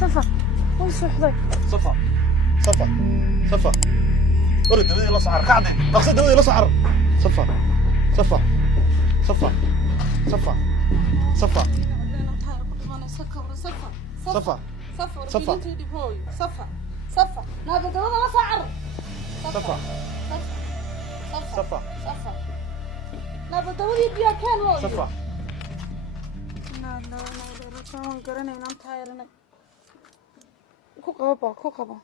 صفا ويسو حضي صفا صفا صفا ورد دودي لا صعر قاعدة مقصد دودي لا صعر صفا صفا صفا صفا صفا صفا صفا صفا صفا صفا صفا نابي دودي لا صعر صفا صفا صفا نابي دودي بيا كان هوي صفا لا لا لا لا قرني نام تايرني كوكابا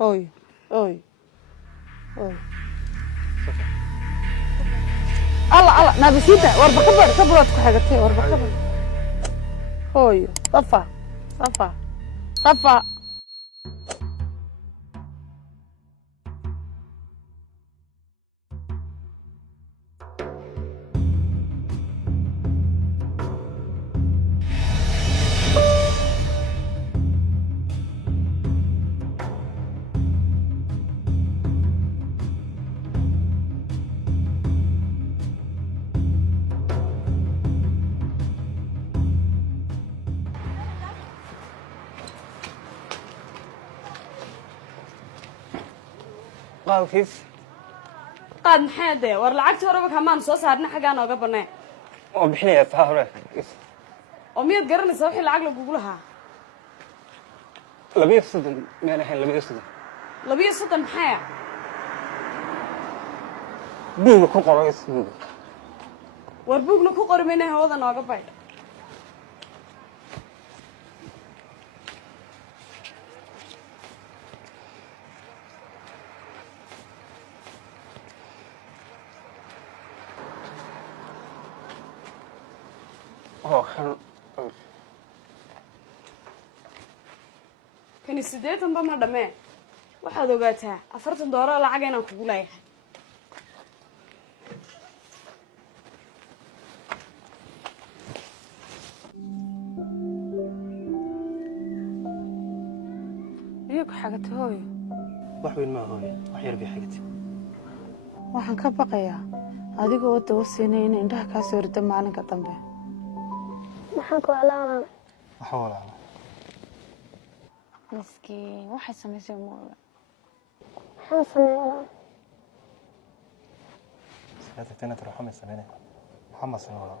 اوي اوي اوي الله نابي سيتا وربا كبرت كحاجتي وربا كبر اوي صفا صفا صفا قال كيف؟ قاد محاده ور لعagta horeba kamaan soo saarna xagaan ooga banay oo bixinaya taa hore oo miyad garanaysaa wixii lacag lagu lahaa 230 meel ahayn 230 maxaa buuga ku qoray isbuuga war buugna ku qormayna hawada nooga bay kani sideetan ba ma dhamee waxaad ogaataa $40 lacag inaan kugu leeyahay iyagu xagata hooyo wax weyn ma hooyo wax yar bi xigti waxaan ka baqayaa adigoo dawo siinay in indhaha ka soo rida maalinka dambe maxaan ku alaalan waxa walaalo miskiin waxay samaysay mooga maxaan sameeyaa سيادة تنا تروح محمد سمينة محمد سمينة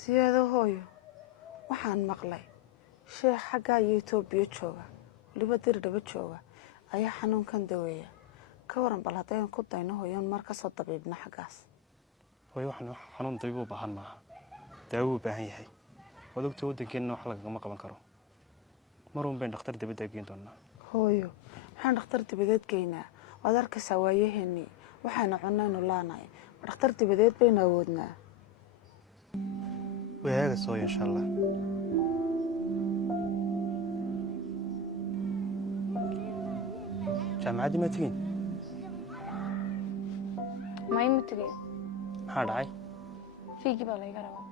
siyaado hooyo waxaan maqlay sheekh xagga Itoobiya jooga waliba dirdhaba jooga ayaa xanuunkan daweeya ka waran bal hadeen ku dayno hooyan mar ka soo dabiibna xagaas way waxaan xanuun daybo baahan maaha daawo u baahan yahay wadogta wadankeena wax laga qaban karo marun been dhakhtar dibadda geyn doonaa hooyo waxaan dhakhtar dibadeed geynaa waad arkaysaa waayaheeni waxaana cunayno laanay dhakhtar dibadeed bayna awoodnaa وهذا سوي إن شاء الله جامعة دي ما تجين ma ima tegay maxaa dhacay fiigi baa layga rabaa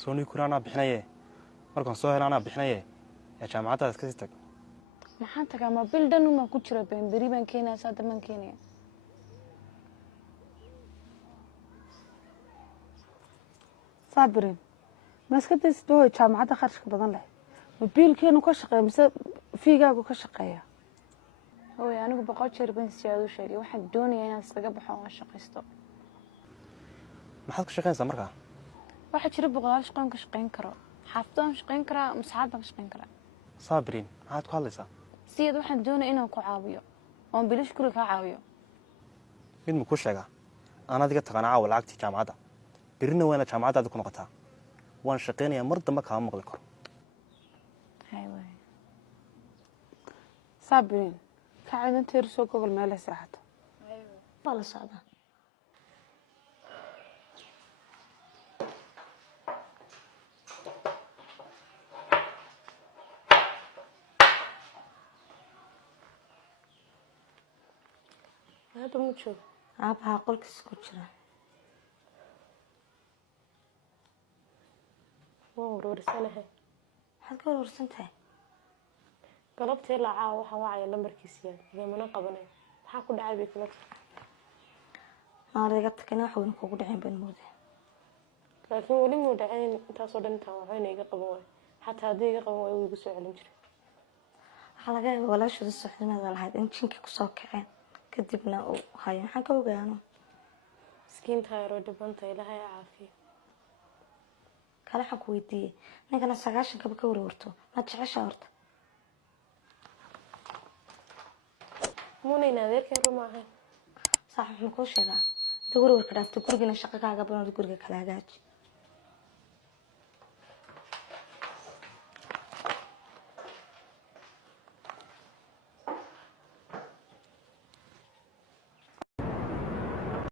sooni kuraana bixinaye markaan soo helaana bixinaye ya jaamacadaas ka sii tag maxaan tagaa ma bil dhan uma ku jira beri baan keenayaa saa daman keenaya صابرين ما اسكتي هو جامعة خرج بدن له mobiil keenu ka shaqeeyo mise fiigaagu ka shaqeeya hooyo anigu 100 jeer baan siyaado u sheegay waxaan doonayaa inaan iskaga baxo oo shaqeysto maxaad ku shaqeynaysaa markaa waxa jira boqolaal shaqoon ka shaqeyn karo xaafadaan shaqeyn karaa mas'aad baan shaqeyn karaa saabiriin maxaad ku hadlaysaa siyad waxaan doonayaa inaan ku caawiyo oo bilish kule ka caawiyo mid ma ku sheegaa aan adiga taqaanaa lacagtii jaamacadda birina wayna jaamacadaada ku noqotaa waan shaqeynayaa mar dambe kaama maqli karo صابرين كعادة تيرسو قبل ما له ساعة والله صعبة هذا مو شو عابها قولك سكوتشرا وور ورسالة حد قول ورسنتها قلبتي لا عا waxa waacay lambarkiisa yeemana qabanay waxa ku dhacay bay kula maariga takana wax weyn kugu dhaceen baan moodaa laakiin weli muu dhacayn intaasoo dhan intaan waxayna iga qaban waay xataa haddii iga qaban waay wuu igu soo celin jiray waxaa laga yaabaa walaashooda suuxdimada lahayd in jinkii kusoo kaceen kadibna uu hayo maxaan ka ogaano miskiintaa yaroo dhibanta ilaahay ha caafiyo kale waxaan ku weydiiyey ninkana 90 ka warwarto ma jecesha horta muunayna adeerkeen ruma ahayn صح محن كل شيء ده تقول ورك دافت كل جنا شقة كعجب ولا تقول لك لا جاج